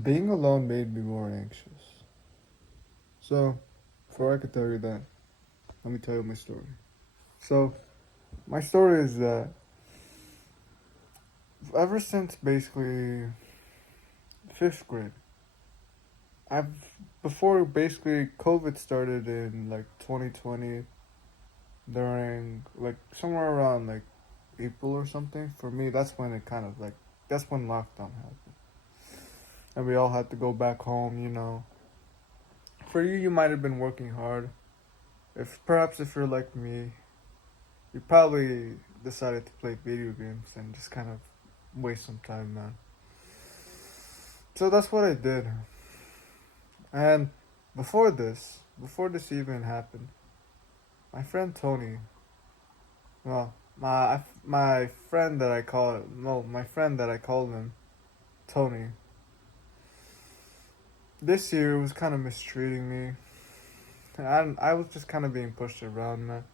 Being alone made me more anxious. So, before I could tell you that, let me tell you my story. So, my story is that ever since basically fifth grade, I've before basically COVID started in like 2020 during like somewhere around like April or something. For me, that's when it kind of like that's when lockdown happened, and we all had to go back home. For you might have been working hard. If you're like me, you probably decided to play video games and just kind of waste some time, man. So that's what I did. And before this even happened, my friend Tony, well, my friend that I call no, my friend that I called him Tony. This year was kind of mistreating me. I was just kind of being pushed around, man.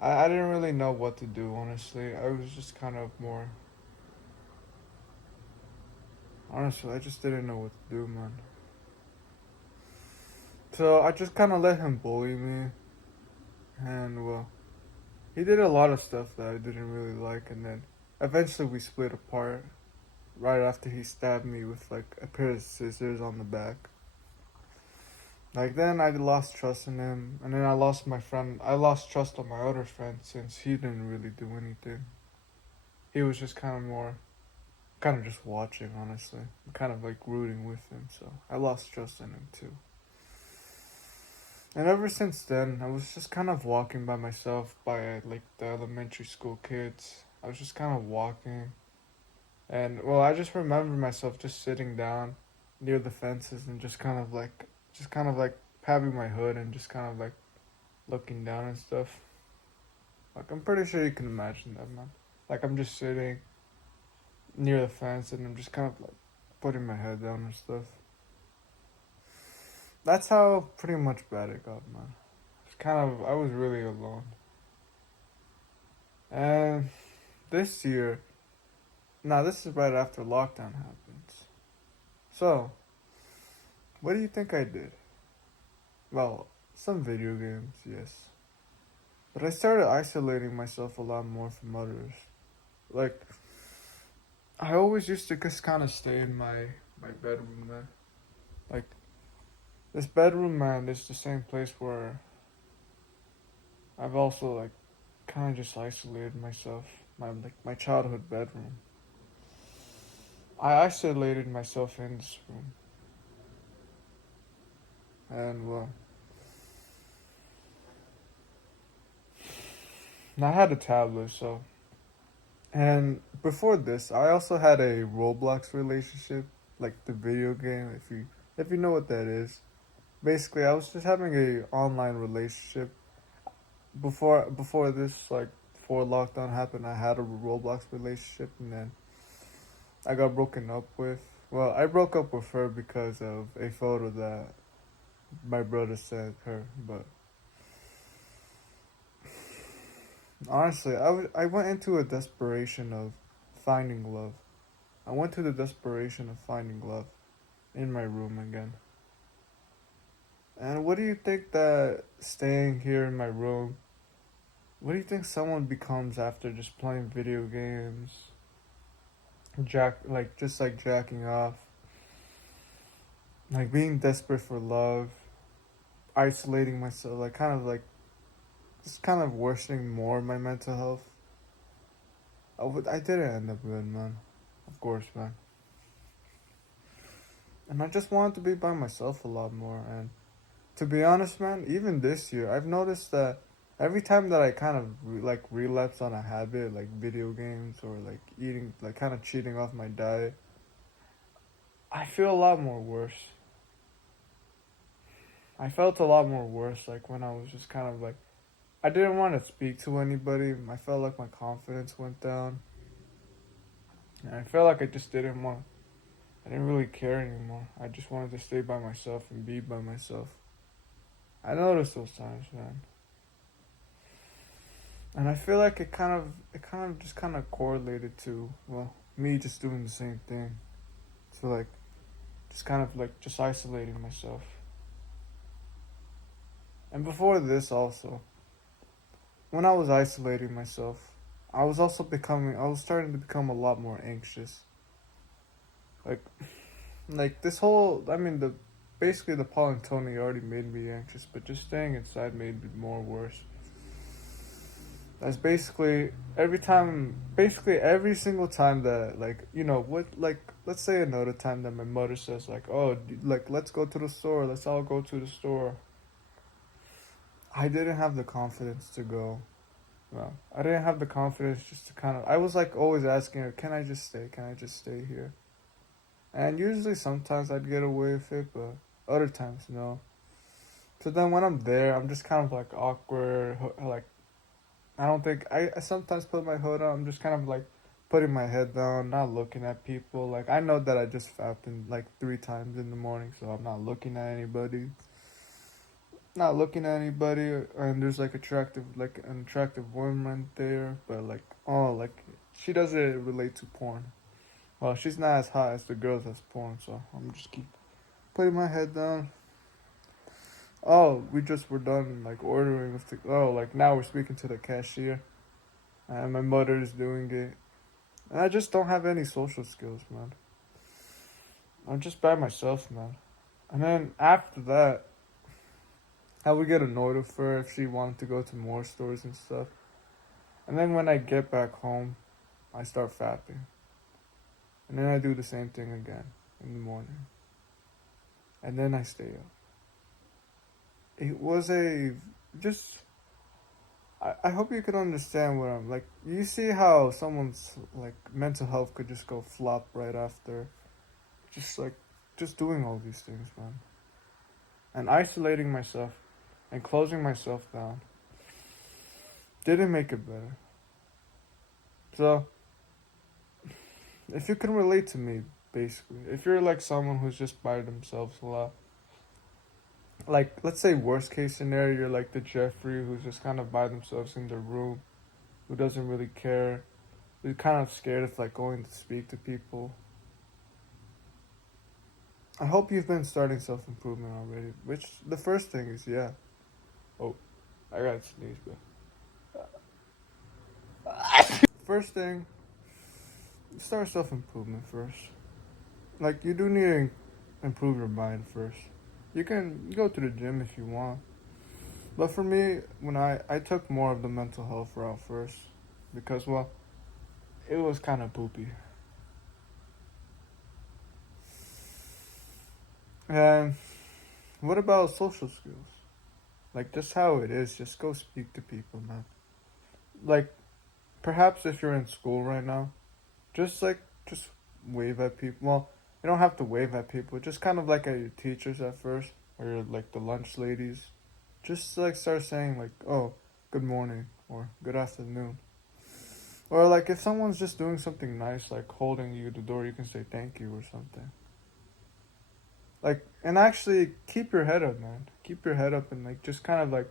I didn't really know what to do, honestly. I was just kind of more. Honestly, I just didn't know what to do, man. So I just kind of let him bully me, and well, he did a lot of stuff that I didn't really like, and then eventually we split apart right after he stabbed me with like a pair of scissors on the back. Like then I lost trust in him, and then I lost my friend. I lost trust on my other friend since he didn't really do anything. He was just kind of just watching, honestly, kind of like rooting with him. So I lost trust in him too. And ever since then, I was just kind of walking by myself by like the elementary school kids. I was just kind of walking, and well, I just remember myself just sitting down near the fences and just kind of like patting my hood and just kind of like looking down and stuff. Like I'm pretty sure you can imagine that, man. Like I'm just sitting near the fence and I'm just kind of like putting my head down and stuff. That's how pretty much bad it got, man. I was really alone. And this year, now this is right after lockdown happens. So, what do you think I did? Well, some video games, yes. But I started isolating myself a lot more from others. Like, I always used to just kind of stay in my bedroom, man. Like, this bedroom, man, is the same place where I've also, like, kind of just isolated myself. My childhood bedroom. I isolated myself in this room. And, well, I had a tablet, so. And before this, I also had a Roblox relationship, like the video game. If you know what that is, basically, I was just having a online relationship before this, like before lockdown happened. I had a Roblox relationship, and then I got broken up with. Well, I broke up with her because of a photo that my brother sent her. But honestly, I went into a desperation of finding love. I went to the desperation of finding love in my room again. And what do you think that staying here in my room, what do you think someone becomes after just playing video games, just like jacking off, like being desperate for love, isolating myself, like kind of like just kind of worsening more my mental health? I didn't end up good, man. Of course, man. And I just wanted to be by myself a lot more. And to be honest, man, even this year, I've noticed that every time that I kind of like relapse on a habit, like video games or like eating, like kind of cheating off my diet, I feel a lot more worse. I felt a lot more worse, like when I was just kind of like, I didn't want to speak to anybody. I felt like my confidence went down. And I felt like I didn't really care anymore. I just wanted to stay by myself and be by myself. I noticed those times, man. And I feel like it kind of just kind of correlated to, well, me just doing the same thing. So like just kind of like just isolating myself. And before this, also, when I was isolating myself, I was starting to become a lot more anxious. Like, this whole, I mean, basically the Paul and Tony already made me anxious, but just staying inside made me more worse. That's basically every single time that, like, let's say another time that my mother says, like, oh, like, let's go to the store, let's all go to the store. I didn't have the confidence to go. No, I didn't have the confidence just to I was like always asking her, can I just stay? Can I just stay here? And usually sometimes I'd get away with it, but other times no. So then when I'm there, I'm just kind of like awkward, like, I don't think I sometimes put my hood on. I'm just kind of like putting my head down, not looking at people. Like, I know that I just fapped in like 3 times in the morning, so I'm not looking at anybody. Not looking at anybody, and there's like an attractive woman there, but like, oh, like, she doesn't relate to porn. Well, she's not as hot as the girls that's porn, so I'm just keep putting my head down. Oh, we just were done like ordering with like now we're speaking to the cashier, and my mother is doing it, and I just don't have any social skills, man. I'm just by myself, man. And then after that, I would get annoyed with her if she wanted to go to more stores and stuff. And then when I get back home, I start fapping. And then I do the same thing again in the morning. And then I stay up. It was just, I hope you can understand what I'm like. You see how someone's like mental health could just go flop right after just like, just doing all these things, man. And isolating myself and closing myself down didn't make it better. So, if you can relate to me, basically, if you're like someone who's just by themselves a lot, like, let's say worst case scenario, you're like the Jeffrey who's just kind of by themselves in their room, who doesn't really care, who's kind of scared of like going to speak to people. I hope you've been starting self improvement already. Which the first thing is, yeah. Oh, I gotta sneeze, bro. First thing, start self improvement first. Like, you do need to improve your mind first. You can go to the gym if you want. But for me, when I took more of the mental health route first, because, well, it was kind of poopy. And what about social skills? Like, just how it is, just go speak to people, man. Like, perhaps if you're in school right now, just wave at people. Well, you don't have to wave at people. Just kind of like at your teachers at first, or like the lunch ladies. Just like start saying like, "Oh, good morning," or "Good afternoon." Or like if someone's just doing something nice, like holding you the door, you can say thank you or something. Like, and actually keep your head up, man. Keep your head up and like just kind of like,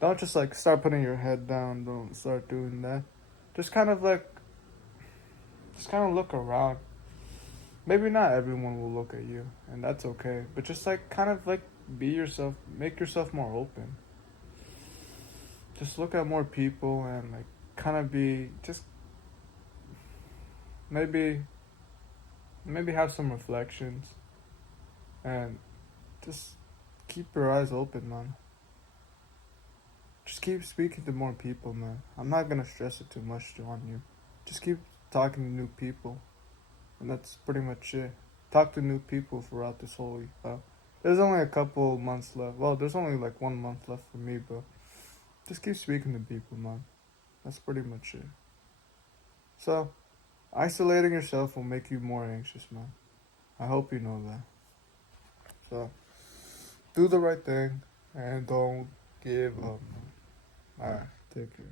don't just like start putting your head down. Don't start doing that. Just kind of like, just kind of look around. Maybe not everyone will look at you, and that's okay. But just like kind of like be yourself, make yourself more open. Just look at more people and like kind of be just maybe have some reflections and just keep your eyes open, man. Just keep speaking to more people, man. I'm not gonna stress it too much on you. Just keep talking to new people, and that's pretty much it. Talk to new people throughout this whole week. There's only a couple months left. Well, there's only like 1 month left for me, but just keep speaking to people, man. That's pretty much it. So, isolating yourself will make you more anxious, man. I hope you know that. So, do the right thing and don't give up. Alright, take care.